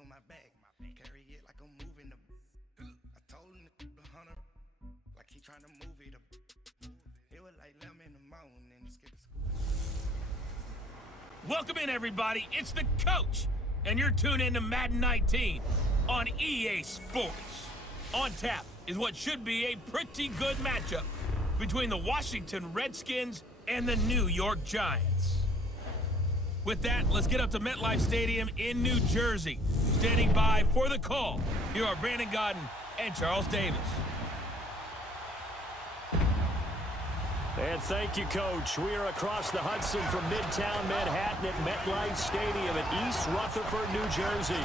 on my back. Carry it like I'm moving the. I told him the hunter, like he trying to move it. It was like 11 in the morning and skip to school. Welcome in, everybody. It's the coach, and you're tuned in to Madden 19 on EA Sports. On tap is what should be a pretty good matchup between the Washington Redskins and the New York Giants. With that, let's get up to MetLife Stadium in New Jersey. Standing by for the call, here are Brandon Godden and Charles Davis. And thank you, Coach. We are across the Hudson from Midtown Manhattan at MetLife Stadium in East Rutherford, New Jersey.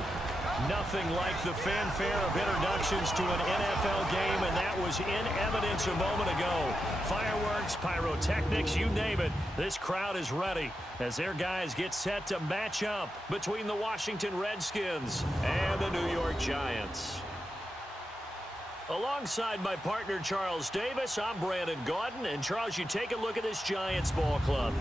Nothing like the fanfare of introductions to an NFL game, and that was in evidence a moment ago. Fireworks, pyrotechnics, you name it. This crowd is ready as their guys get set to match up between the Washington Redskins and the New York Giants. Alongside my partner, Charles Davis, I'm Brandon Godden. And, Charles, you take a look at this Giants ball club.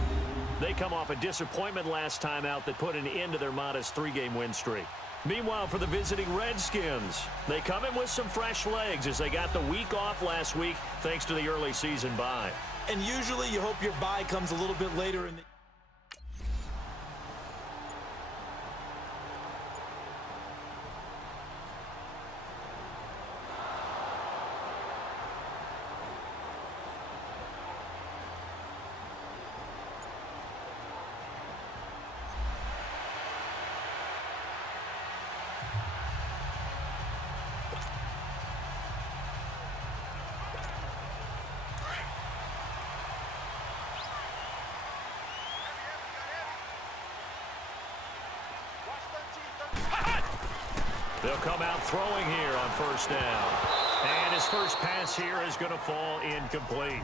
They come off a disappointment last time out that put an end to their modest 3-game win streak. Meanwhile, for the visiting Redskins, they come in with some fresh legs as they got the week off last week thanks to the early season bye. And usually you hope your bye comes a little bit later in the... They'll come out throwing here on first down. And his first pass here is going to fall incomplete.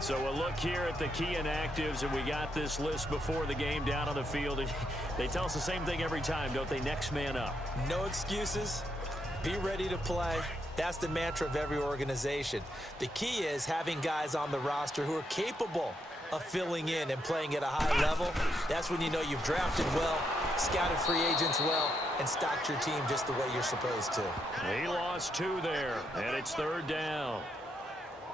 So a look here at the key inactives, and we got this list before the game down on the field. And they tell us the same thing every time, don't they? Next man up. No excuses. Be ready to play. That's the mantra of every organization. The key is having guys on the roster who are capable of filling in and playing at a high level. That's when you know you've drafted well, scouted free agents well, and stocked your team just the way you're supposed to. He lost 2 there, and it's third down.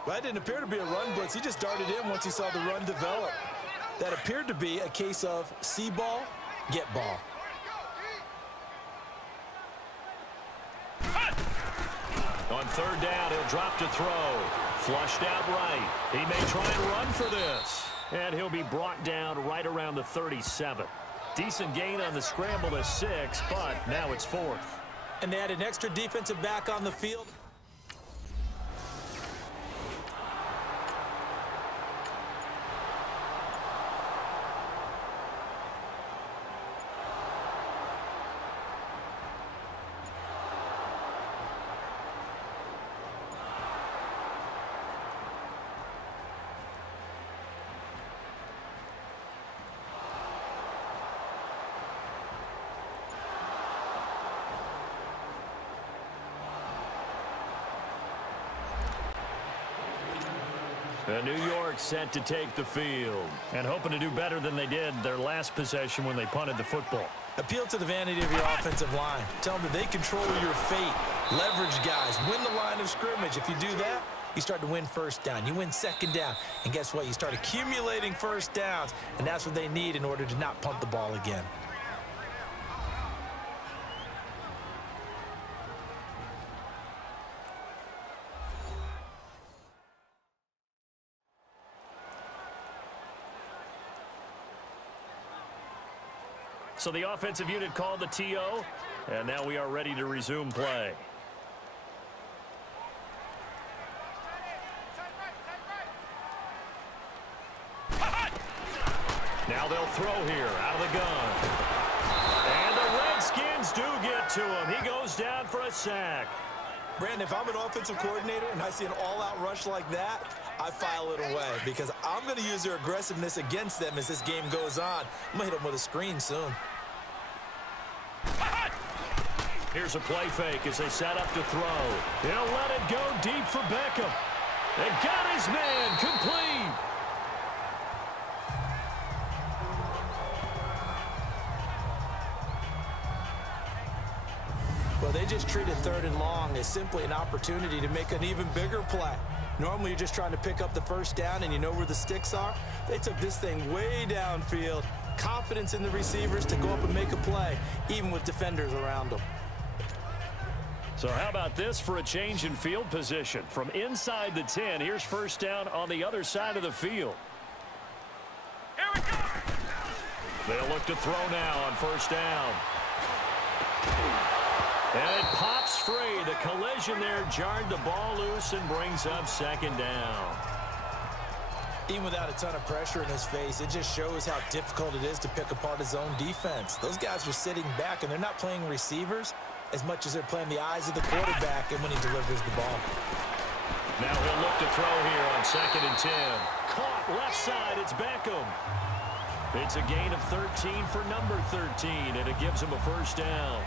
Well, that didn't appear to be a run blitz. He just darted in once he saw the run develop. That appeared to be a case of see ball, get ball. On third down, he'll drop to throw. Flushed out right. He may try and run for this. And he'll be brought down right around the 37. Decent gain on the scramble to 6, but now it's 4th. And they had an extra defensive back on the field. New York set to take the field and hoping to do better than they did their last possession when they punted the football. Appeal to the vanity of your offensive line. Tell them that they control your fate. Leverage guys. Win the line of scrimmage. If you do that, you start to win first down. You win second down. And guess what? You start accumulating first downs. And that's what they need in order to not punt the ball again. So the offensive unit called the TO, and now we are ready to resume play. Now they'll throw here out of the gun. And the Redskins do get to him. He goes down for a sack. Brandon, if I'm an offensive coordinator and I see an all-out rush like that, I file it away because I'm going to use their aggressiveness against them as this game goes on. I'm going to hit them with a screen soon. Here's a play fake as they set up to throw. He'll let it go deep for Beckham. They got his man complete. just treated 3rd and long as simply an opportunity to make an even bigger play. Normally, you're just trying to pick up the first down and you know where the sticks are. They took this thing way downfield. Confidence in the receivers to go up and make a play, even with defenders around them. So how about this for a change in field position? From inside the 10, here's first down on the other side of the field. Here we go. They'll look to throw now on first down. And it pops free. The collision there jarred the ball loose and brings up second down. Even without a ton of pressure in his face, it just shows how difficult it is to pick apart his own defense. Those guys are sitting back, and they're not playing receivers as much as they're playing the eyes of the quarterback and when he delivers the ball. Now he'll look to throw here on 2nd and 10. Caught left side. It's Beckham. It's a gain of 13 for number 13, and it gives him a first down.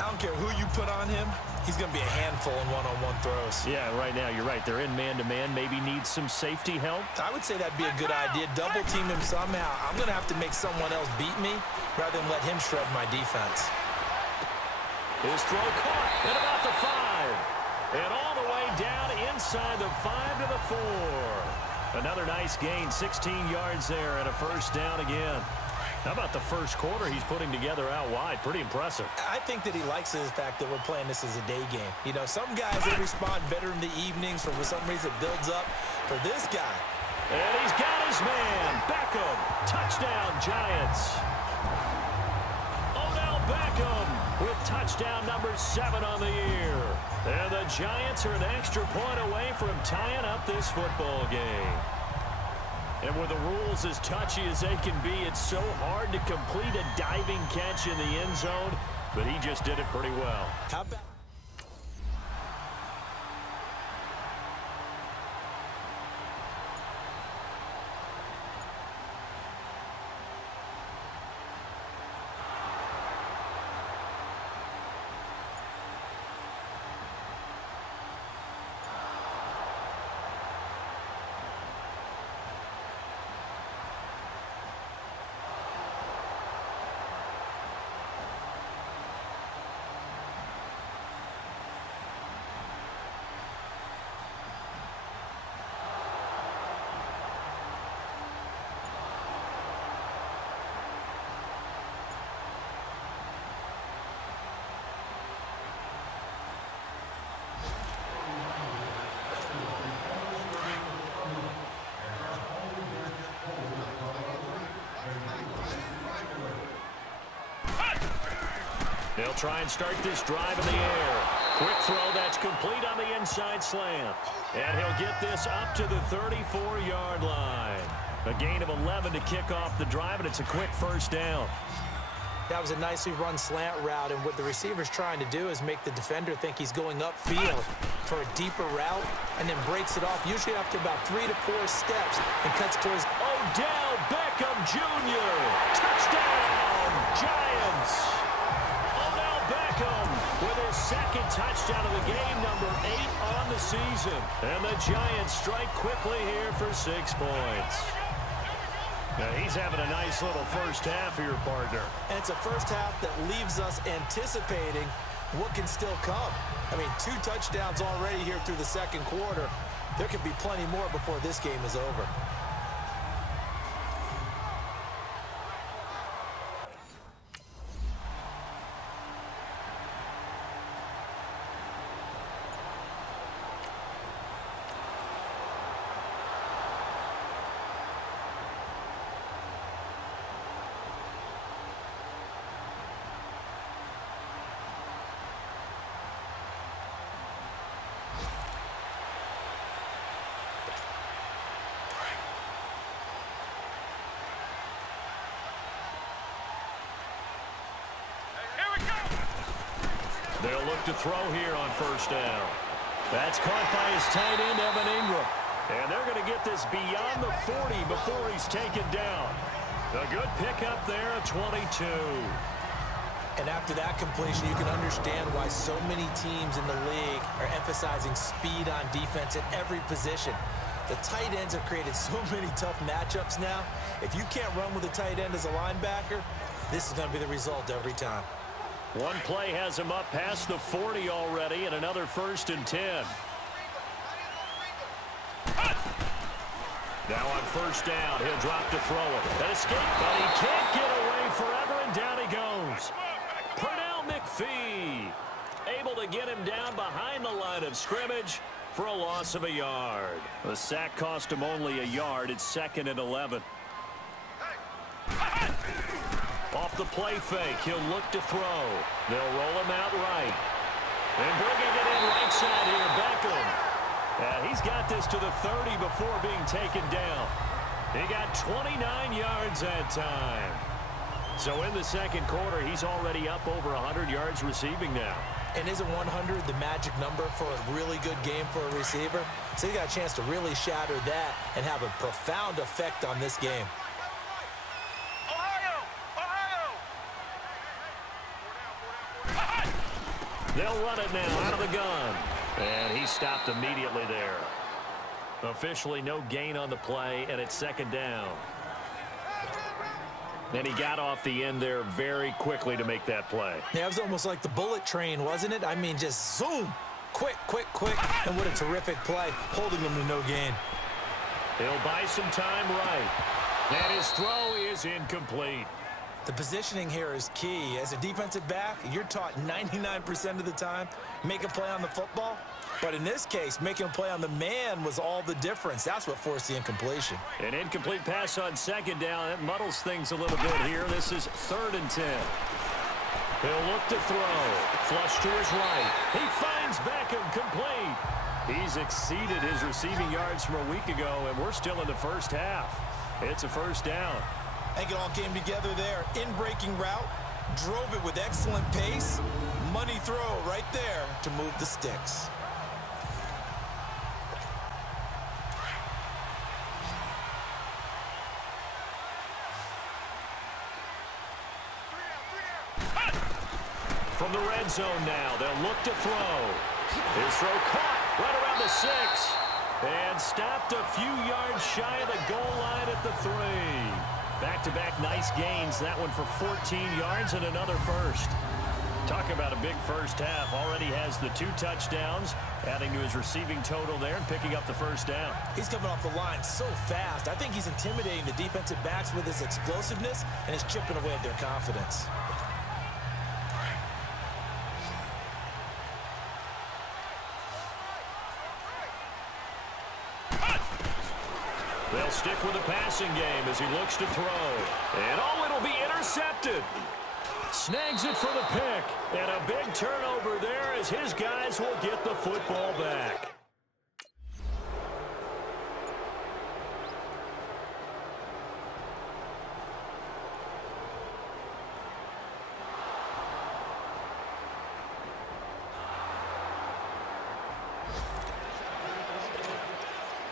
I don't care who you put on him. He's going to be a handful in one-on-one throws. Yeah, right now, you're right. They're in man-to-man. Maybe needs some safety help. I would say that'd be a good idea. Double team him somehow. I'm going to have to make someone else beat me rather than let him shred my defense. His throw caught at about the 5. And all the way down inside the 5 to the 4. Another nice gain, 16 yards there and a first down again. How about the first quarter he's putting together out wide? Pretty impressive. I think that he likes the fact that we're playing this as a day game. You know, some guys, they respond better in the evenings, for some reason it builds up. For this guy. And he's got his man. Beckham. Touchdown, Giants. Odell Beckham with touchdown number 7 on the year. And the Giants are an extra point away from tying up this football game. And with the rules as touchy as they can be, it's so hard to complete a diving catch in the end zone, but he just did it pretty well. How about... They'll try and start this drive in the air. Quick throw that's complete on the inside slant. And he'll get this up to the 34-yard line. A gain of 11 to kick off the drive, and it's a quick first down. That was a nicely run slant route, and what the receiver's trying to do is make the defender think he's going upfield for a deeper route, and then breaks it off, usually after about 3 to 4 steps, and cuts towards Odell Beckham Jr. Touchdown, Giants. Odell Beckham with his second touchdown of the game, number 8 on the season. And the Giants strike quickly here for 6 points. Now he's having a nice little first half of your partner. And it's a first half that leaves us anticipating what can still come. I mean, 2 touchdowns already here through the second quarter. There could be plenty more before this game is over. They'll look to throw here on first down. That's caught by his tight end, Evan Ingram. And they're going to get this beyond the 40 before he's taken down. A good pickup there at 22. And after that completion, you can understand why so many teams in the league are emphasizing speed on defense at every position. The tight ends have created so many tough matchups now. If you can't run with a tight end as a linebacker, this is going to be the result every time. One play has him up past the 40 already, and another 1st and 10. Now on 1st down, he'll drop to throw it. An escape, but he can't get away forever, and down he goes. Pernell McPhee able to get him down behind the line of scrimmage for a loss of a yard. The sack cost him only a yard. It's 2nd and 11. Off the play fake, he'll look to throw. They'll roll him out right. And bringing it in right side here, Beckham. He's got this to the 30 before being taken down. He got 29 yards that time. So in the 2nd quarter, he's already up over 100 yards receiving now. And isn't 100 the magic number for a really good game for a receiver? So he got a chance to really shatter that and have a profound effect on this game. They'll run it now out of the gun. And he stopped immediately there. Officially no gain on the play, and it's 2nd down. And he got off the end there very quickly to make that play. Yeah, it was almost like the bullet train, wasn't it? I mean, just zoom. Quick, quick, quick. And what a terrific play, holding him to no gain. He'll buy some time right. And his throw is incomplete. The positioning here is key. As a defensive back, you're taught 99% of the time, make a play on the football. But in this case, making a play on the man was all the difference. That's what forced the incompletion. An incomplete pass on 2nd down. That muddles things a little bit here. This is 3rd and 10. He'll look to throw. Flush to his right. He finds Beckham complete. He's exceeded his receiving yards from a week ago, and we're still in the 1st half. It's a 1st down. I think it all came together there. In-breaking route, drove it with excellent pace. Money throw right there to move the sticks. From the red zone now, they'll look to throw. His throw caught right around the 6. And stopped a few yards shy of the goal line at the 3. Back-to-back nice gains. That one for 14 yards and another 1st. Talk about a big 1st half. Already has the 2 touchdowns, adding to his receiving total there and picking up the 1st down. He's coming off the line so fast. I think he's intimidating the defensive backs with his explosiveness and is chipping away at their confidence. They'll stick with the passing game as he looks to throw. And oh, it'll be intercepted. Snags it for the pick. And a big turnover there as his guys will get the football back.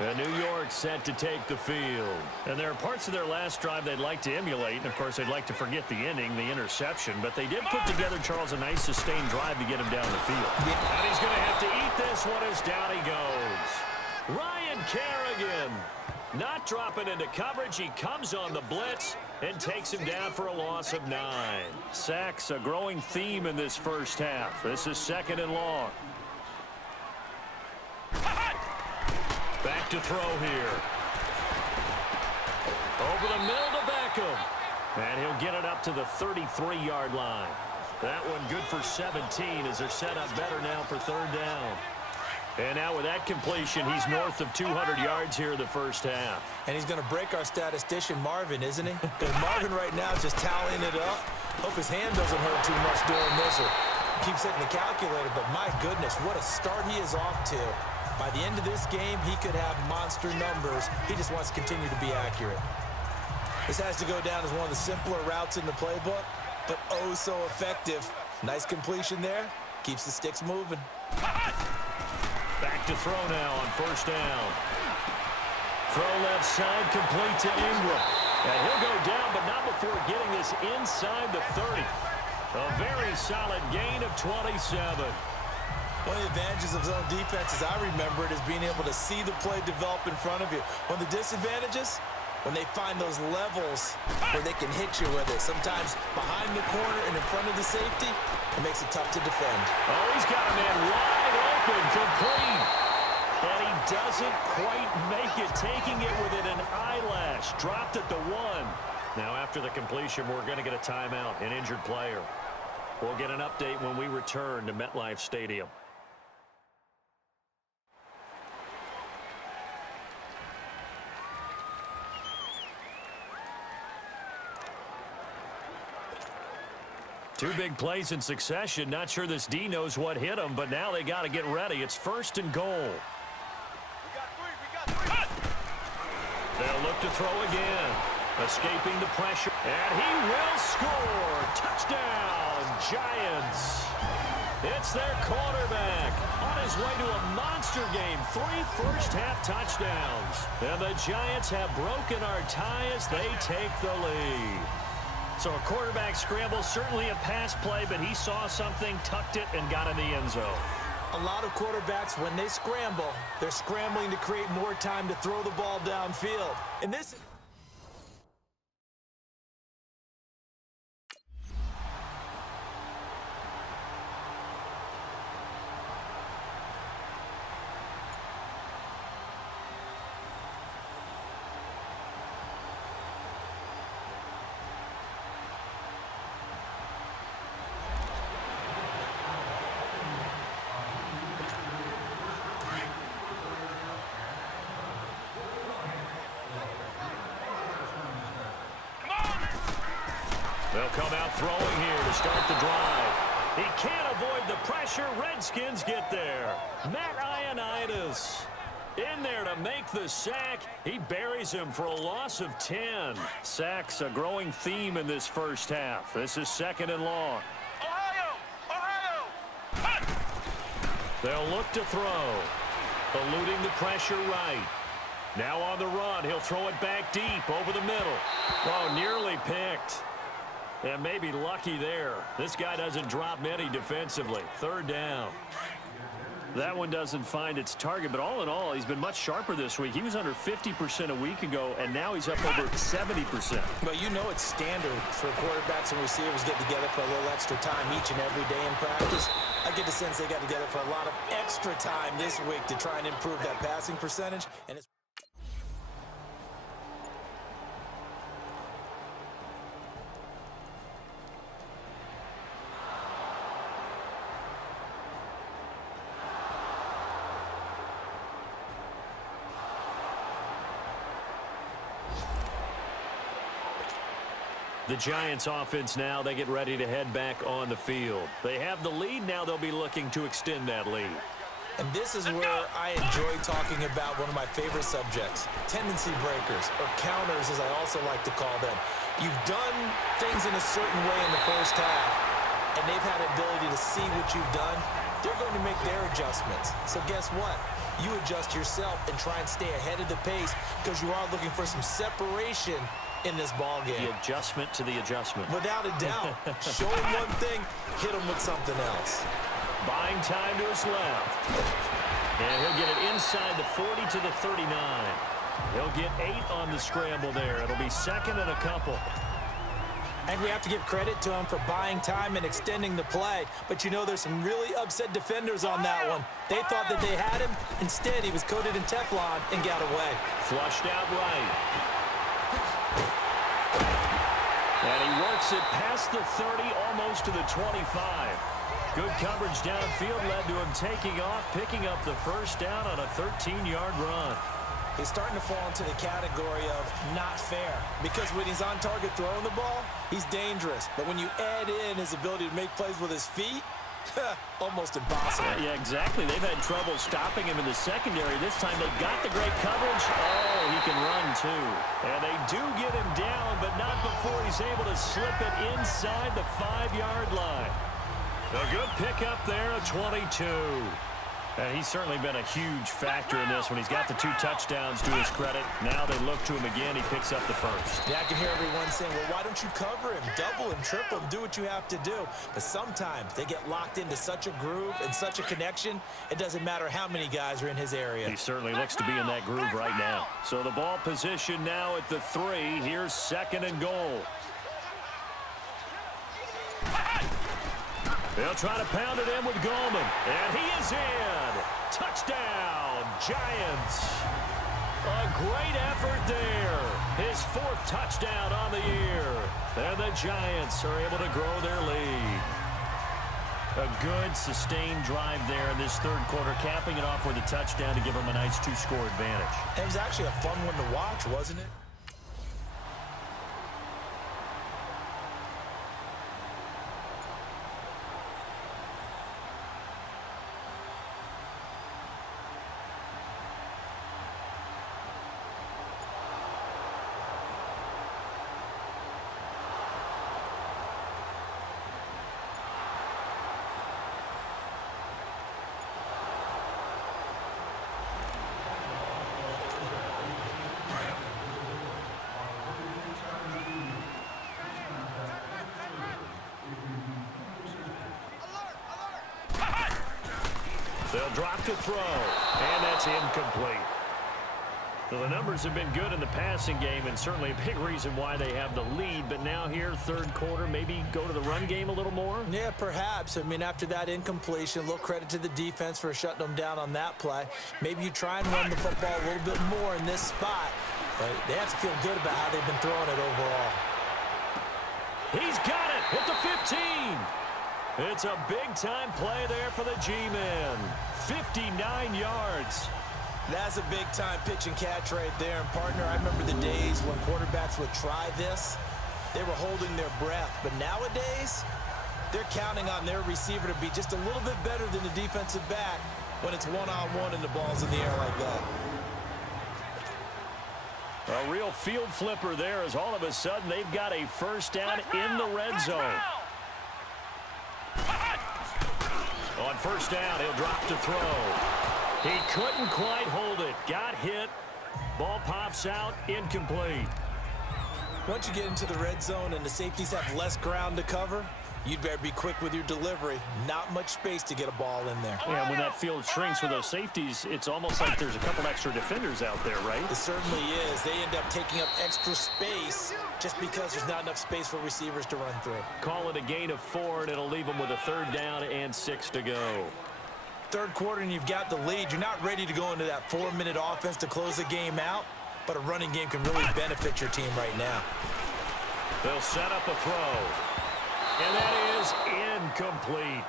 And New York set to take the field. And there are parts of their last drive they'd like to emulate. And, of course, they'd like to forget the ending, the interception. But they did put together, Charles, a nice sustained drive to get him down the field. And he's going to have to eat this one as down he goes. Ryan Kerrigan not dropping into coverage. He comes on the blitz and takes him down for a loss of 9. Sacks, a growing theme in this 1st half. This is 2nd and long. Back to throw here. Over the middle to Beckham. And he'll get it up to the 33-yard line. That one good for 17 as they're set up better now for 3rd down. And now with that completion, he's north of 200 yards here in the 1st half. And he's going to break our statistician Marvin, isn't he? Because Marvin right now is just tallying it up. Hope his hand doesn't hurt too much doing this or keeps hitting the calculator. But my goodness, what a start he is off to. By the end of this game, he could have monster numbers. He just wants to continue to be accurate. This has to go down as one of the simpler routes in the playbook, but oh so effective. Nice completion there. Keeps the sticks moving. Back to throw now on 1st down. Throw left side, complete to Ingram. And he'll go down, but not before getting this inside the 30. A very solid gain of 27. One of the advantages of zone defense, as I remember it, is being able to see the play develop in front of you. One of the disadvantages, when they find those levels where they can hit you with it, sometimes behind the corner and in front of the safety, It makes it tough to defend. Oh, he's got a man wide open, complete. And he doesn't quite make it, taking it within an eyelash. Dropped at the 1. Now, after the completion, we're going to get a timeout, an injured player. We'll get an update when we return to MetLife Stadium. Two big plays in succession. Not sure this D knows what hit him, but now they got to get ready. It's 1st and goal. They'll look to throw again. Escaping the pressure. And he will score. Touchdown, Giants. It's their quarterback on his way to a monster game. 3 first-half touchdowns. And the Giants have broken our tie as they take the lead. So a quarterback scramble, certainly a pass play, but he saw something, tucked it, and got in the end zone. A lot of quarterbacks, when they scramble, they're scrambling to create more time to throw the ball downfield. And this... They'll come out throwing here to start the drive. He can't avoid the pressure. Redskins get there. Matt Ioannidis in there to make the sack. He buries him for a loss of 10. Sacks a growing theme in this first half. This is 2nd and long. Ohio! They'll look to throw. Eluding the pressure right. Now on the run. He'll throw it back deep over the middle. Oh, nearly picked. And maybe lucky there. This guy doesn't drop many defensively. 3rd down. That one doesn't find its target, but all in all, he's been much sharper this week. He was under 50% a week ago, and now he's up over 70%. Well, you know it's standard for quarterbacks and receivers get together for a little extra time each and every day in practice. I get the sense they got together for a lot of extra time this week to try and improve that passing percentage. And it's the Giants offense now, they get ready to head back on the field. They have the lead. Now they'll be looking to extend that lead. And this is where I enjoy talking about one of my favorite subjects, tendency breakers, or counters as I also like to call them. You've done things in a certain way in the first half, and they've had the ability to see what you've done. They're going to make their adjustments. So guess what? You adjust yourself and try and stay ahead of the pace because you are looking for some separation in this ball game. The adjustment to the adjustment. Without a doubt. Show him one thing, hit him with something else. Buying time to his left. And he'll get it inside the 40 to the 39. He'll get 8 on the scramble there. It'll be 2nd and a couple. And we have to give credit to him for buying time and extending the play. But you know there's some really upset defenders on that one. They thought that they had him. Instead, he was coated in Teflon and got away. Flushed out right. And he works it past the 30, almost to the 25. Good coverage downfield led to him taking off, picking up the first down on a 13-yard run. He's starting to fall into the category of not fair because when he's on target throwing the ball, he's dangerous. But when you add in his ability to make plays with his feet, almost impossible. Yeah, exactly. They've had trouble stopping him in the secondary. This time they got the great coverage. Oh, he can run too. And they do get him down, but not before he's able to slip it inside the 5-yard line. A good pickup there, a 22. And he's certainly been a huge factor in this when he's got the 2 touchdowns to his credit. Now they look to him again. He picks up the first. Yeah, I can hear everyone saying, well, why don't you cover him? Double him, triple him, do what you have to do. But sometimes they get locked into such a groove and such a connection, it doesn't matter how many guys are in his area. He certainly looks to be in that groove right now. So the ball position now at the 3. Here's 2nd and goal. They'll try to pound it in with Goldman. And he is in. Touchdown, Giants. A great effort there. His 4th touchdown on the year. And the Giants are able to grow their lead. A good, sustained drive there in this 3rd quarter, capping it off with a touchdown to give them a nice 2-score advantage. It was actually a fun one to watch, wasn't it? They'll drop to throw, and that's incomplete. Well, the numbers have been good in the passing game, and certainly a big reason why they have the lead. But now here, 3rd quarter, maybe go to the run game a little more? Yeah, perhaps. I mean, after that incompletion, a little credit to the defense for shutting them down on that play. Maybe you try and run the football a little bit more in this spot, but they have to feel good about how they've been throwing it overall. He's got it at the 15. It's a big-time play there for the G-Men. 59 yards. That's a big-time pitch and catch right there. And, partner, I remember the days when quarterbacks would try this. They were holding their breath. But nowadays, they're counting on their receiver to be just a little bit better than the defensive back when it's one-on-one and the ball's in the air like that. A real field flipper there as all of a sudden they've got a 1st down in the red zone. On 1st down, he'll drop to throw. He couldn't quite hold it. Got hit. Ball pops out. Incomplete. Once you get into the red zone and the safeties have less ground to cover, you'd better be quick with your delivery. Not much space to get a ball in there. Yeah, when that field shrinks with those safeties, it's almost like there's a couple extra defenders out there, right? It certainly is. They end up taking up extra space just because there's not enough space for receivers to run through. Call it a gain of 4, and it'll leave them with a 3rd down and 6 to go. 3rd quarter, and you've got the lead. You're not ready to go into that 4-minute offense to close the game out, but a running game can really benefit your team right now. They'll set up a throw. And that is incomplete.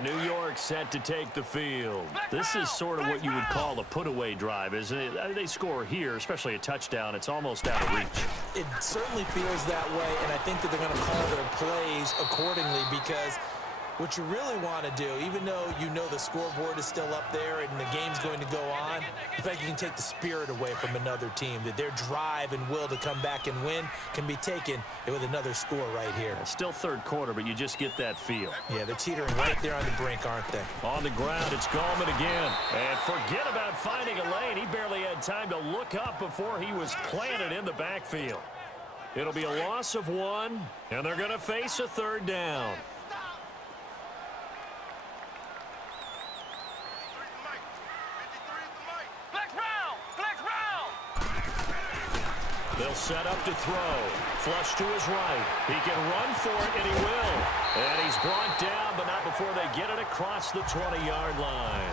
New York set to take the field. This is sort of what you would call a put-away drive, isn't it? They score here, especially a touchdown. It's almost out of reach. It certainly feels that way, and I think that they're going to call their plays accordingly because what you really want to do, even though you know the scoreboard is still up there and the game's going to go on, in fact, you can take the spirit away from another team, that their drive and will to come back and win can be taken with another score right here. Still 3rd quarter, but you just get that feel. Yeah, they're teetering right there on the brink, aren't they? On the ground, it's Gallman again. And forget about finding a lane. He barely had time to look up before he was planted in the backfield. It'll be a loss of 1, and they're going to face a 3rd down. They'll set up to throw. Flush to his right. He can run for it, and he will. And he's brought down, but not before they get it across the 20-yard line.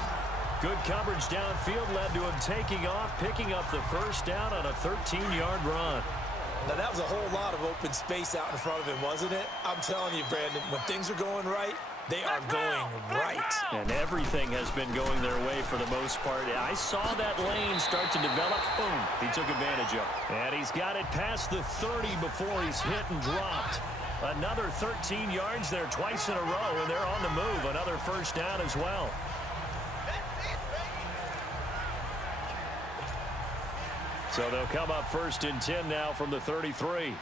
Good coverage downfield led to him taking off, picking up the 1st down on a 13-yard run. Now, that was a whole lot of open space out in front of him, wasn't it? I'm telling you, Brandon, when things are going right, they are going right. And everything has been going their way for the most part. I saw that lane start to develop. Boom. He took advantage of it. And he's got it past the 30 before he's hit and dropped. Another 13 yards there twice in a row, and they're on the move. Another 1st down as well. So they'll come up 1st and 10 now from the 33.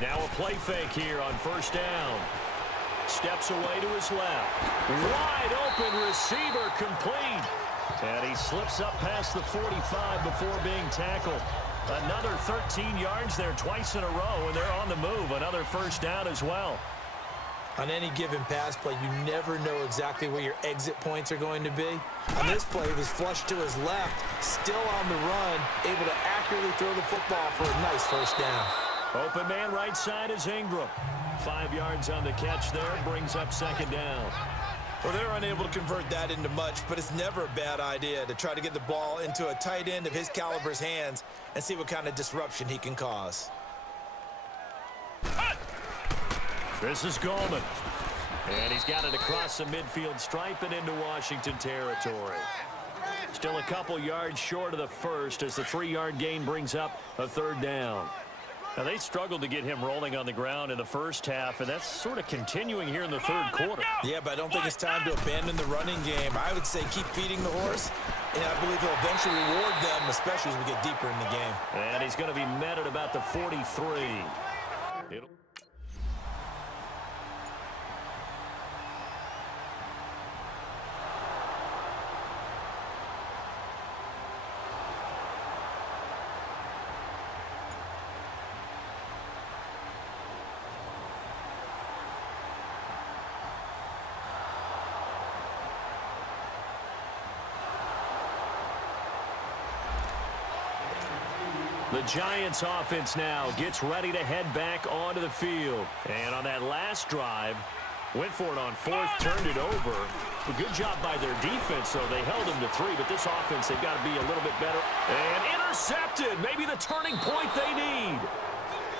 Now a play fake here on 1st down. Steps away to his left. Wide open receiver complete. And he slips up past the 45 before being tackled. Another 13 yards there twice in a row, and they're on the move. Another 1st down as well. On any given pass play, you never know exactly where your exit points are going to be. On this play, he was flushed to his left, still on the run, able to accurately throw the football for a nice 1st down. Open man right side is Ingram. 5 yards on the catch there, brings up 2nd down. Well, they're unable to convert that into much, but it's never a bad idea to try to get the ball into a tight end of his caliber's hands and see what kind of disruption he can cause. This is Goldman. And he's got it across the midfield stripe and into Washington territory. Still a couple yards short of the 1st as the 3-yard gain brings up a 3rd down. Now, they struggled to get him rolling on the ground in the 1st half, and that's sort of continuing here in the 3rd quarter. Yeah, but I don't think it's time to abandon the running game. I would say keep feeding the horse, and I believe he'll eventually reward them, especially as we get deeper in the game. And he's going to be met at about the 43. The Giants offense now gets ready to head back onto the field. And on that last drive, went for it on 4th, turned it over. A good job by their defense, though. They held them to 3, but this offense, they've got to be a little bit better. And intercepted, maybe the turning point they need.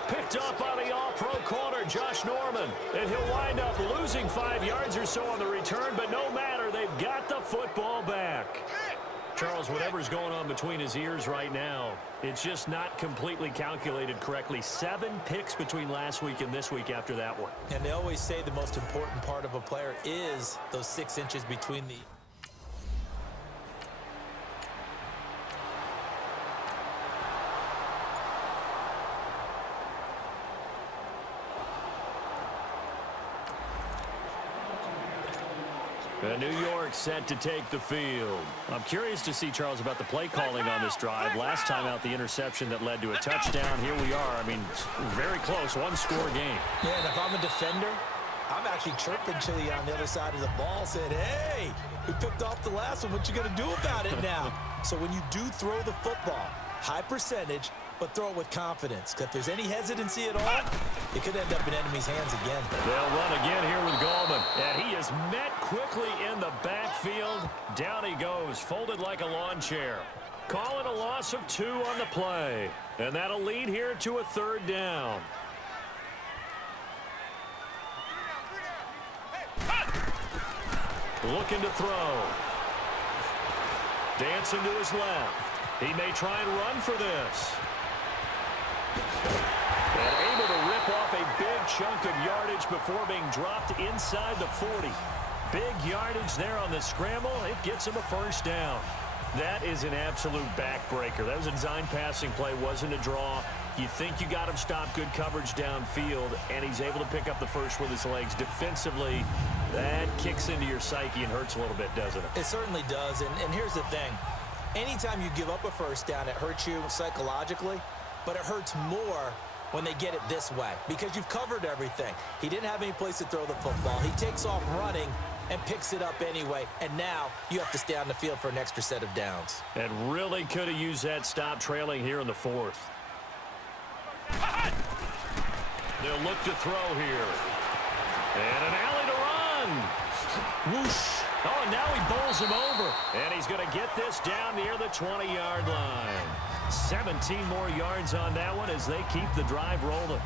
Picked up by the all-pro corner, Josh Norman. And he'll wind up losing 5 yards or so on the return, but no matter, they've got the football back. Charles, whatever's going on between his ears right now, it's just not completely calculated correctly. 7 picks between last week and this week after that one. And they always say the most important part of a player is those 6 inches between the... New York set to take the field. I'm curious to see, Charles, about the play calling on this drive. Last time out, the interception that led to a touchdown. Here we are. I mean, very close, 1-score game. Yeah, and if I'm a defender, I'm actually chirping to you on the other side of the ball saying, hey, we picked off the last one. What you going to do about it now? So when you do throw the football, high percentage, but throw it with confidence. Because if there's any hesitancy at all, it could end up in enemy's hands again. They'll run again here with Goldman. And he is met quickly in the backfield. Down he goes, folded like a lawn chair. Call it a loss of 2 on the play. And that'll lead here to a 3rd down. Looking to throw. Dancing to his left. He may try and run for this. And able to rip off a big chunk of yardage before being dropped inside the 40. Big yardage there on the scramble. It gets him a 1st down. That is an absolute backbreaker. That was a design passing play, wasn't a draw. You think you got him stopped, good coverage downfield, and he's able to pick up the 1st with his legs. Defensively, that kicks into your psyche and hurts a little bit, doesn't it? It certainly does, and here's the thing. Anytime you give up a 1st down, it hurts you psychologically, but it hurts more when they get it this way because you've covered everything. He didn't have any place to throw the football. He takes off running and picks it up anyway, and now you have to stay on the field for an extra set of downs. And really could have used that stop trailing here in the 4th. They'll look to throw here. And an alley to run. Whoosh. Oh, and now he bowls him over. And he's going to get this down near the 20-yard line. 17 more yards on that one as they keep the drive rolling.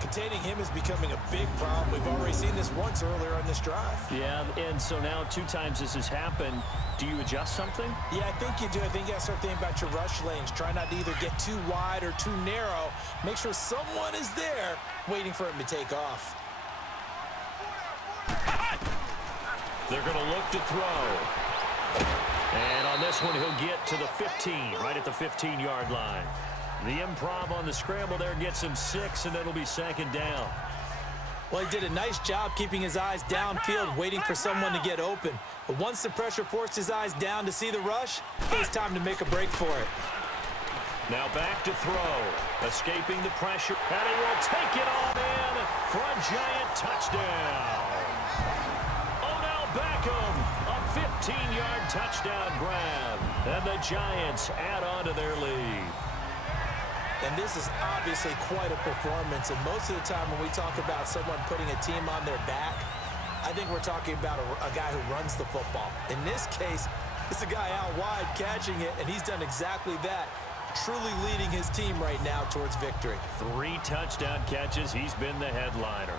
Containing him is becoming a big problem. We've already seen this once earlier on this drive. Yeah, and so now 2 times this has happened. Do you adjust something? Yeah, I think you do. I think you got to start thinking about your rush lanes. Try not to either get too wide or too narrow. Make sure someone is there waiting for him to take off. They're going to look to throw. And on this one, he'll get to the 15, right at the 15-yard line. The improv on the scramble there gets him 6, and it'll be second down. Well, he did a nice job keeping his eyes downfield, waiting for someone to get open. But once the pressure forced his eyes down to see the rush, it's time to make a break for it. Now back to throw. Escaping the pressure, and he will take it on in for a giant touchdown. Odell Beckham, a 15-yard touchdown grab. And the Giants add on to their lead. And this is obviously quite a performance. And most of the time when we talk about someone putting a team on their back, I think we're talking about a guy who runs the football. In this case, it's a guy out wide catching it, and he's done exactly that. Truly leading his team right now towards victory. 3 touchdown catches. He's been the headliner.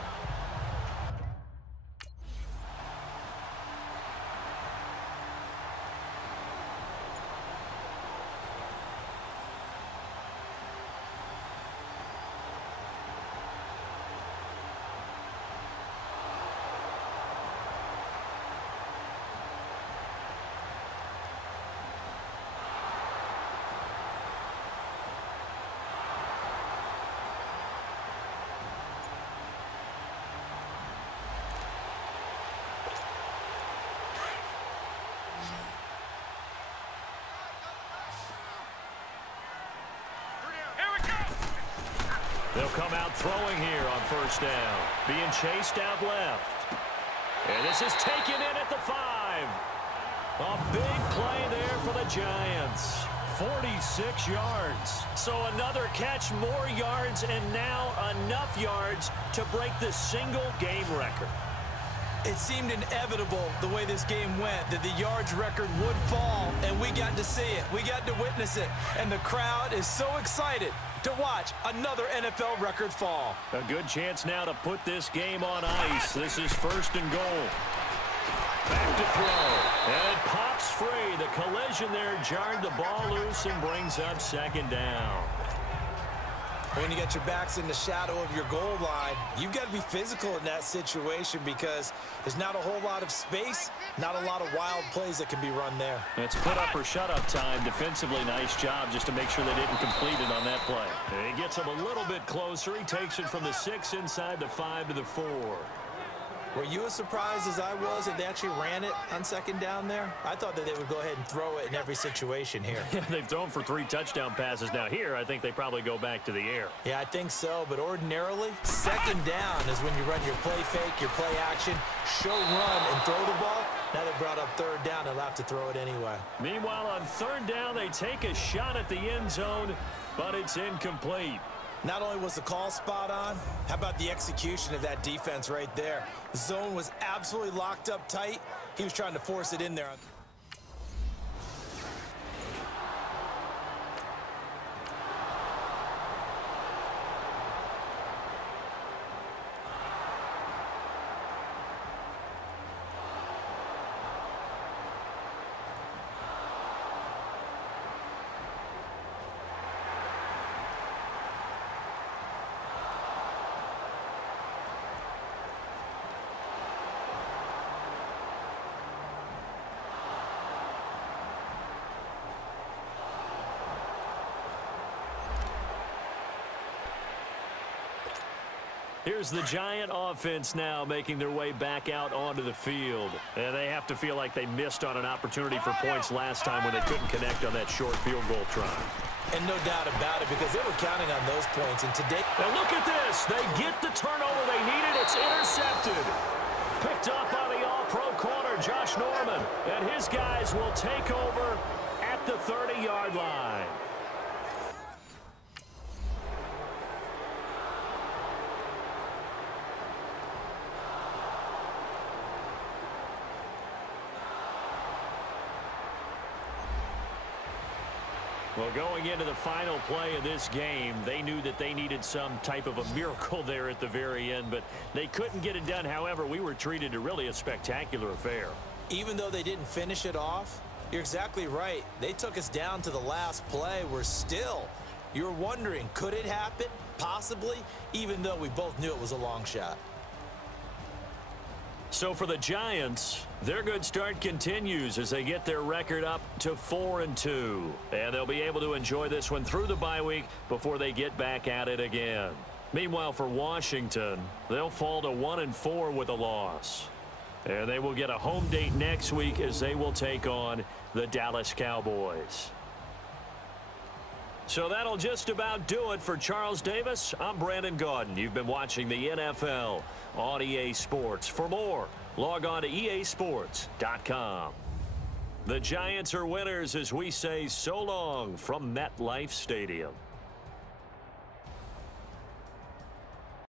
They'll come out throwing here on first down. Being chased out left. And this is taken in at the 5. A big play there for the Giants. 46 yards. So another catch, more yards, and now enough yards to break the single game record. It seemed inevitable the way this game went that the yards record would fall, and we got to see it. We got to witness it. And the crowd is so excited to watch another NFL record fall. A good chance now to put this game on ice. This is first and goal. Back to throw. And it pops free. The collision there jarred the ball loose and brings up second down. When you got your backs in the shadow of your goal line, you've got to be physical in that situation because there's not a whole lot of space, not a lot of wild plays that can be run there. It's put up or shut up time. Defensively, nice job just to make sure they didn't complete it on that play. And he gets him a little bit closer. He takes it from the 6 inside the 5 to the 4. Were you as surprised as I was that they actually ran it on second down there? I thought that they would go ahead and throw it in every situation here. Yeah, they've thrown for 3 touchdown passes. Now here, I think they probably go back to the air. Yeah, I think so, but ordinarily, second down is when you run your play fake, your play action, show run, and throw the ball. Now they brought up third down, they'll have to throw it anyway. Meanwhile, on third down, they take a shot at the end zone, but it's incomplete. Not only was the call spot on, how about the execution of that defense right there? The zone was absolutely locked up tight. He was trying to force it in there. Here's the Giant offense now making their way back out onto the field. And they have to feel like they missed on an opportunity for points last time when they couldn't connect on that short field goal try. And no doubt about it, because they were counting on those points. And today, now look at this. They get the turnover they needed. It's intercepted. Picked up by the all-pro corner, Josh Norman. And his guys will take over at the 30-yard line. Well, going into the final play of this game, they knew that they needed some type of a miracle there at the very end, but they couldn't get it done. However, we were treated to really a spectacular affair. Even though they didn't finish it off, you're exactly right. They took us down to the last play. We're still, you're wondering, could it happen? Possibly, even though we both knew it was a long shot. So for the Giants, their good start continues as they get their record up to 4-2. And they'll be able to enjoy this one through the bye week before they get back at it again. Meanwhile, for Washington, they'll fall to 1-4 with a loss. And they will get a home date next week as they will take on the Dallas Cowboys. So that'll just about do it for Charles Davis. I'm Brandon Gaudin. You've been watching the NFL on EA Sports. For more, log on to easports.com. The Giants are winners as we say so long from MetLife Stadium.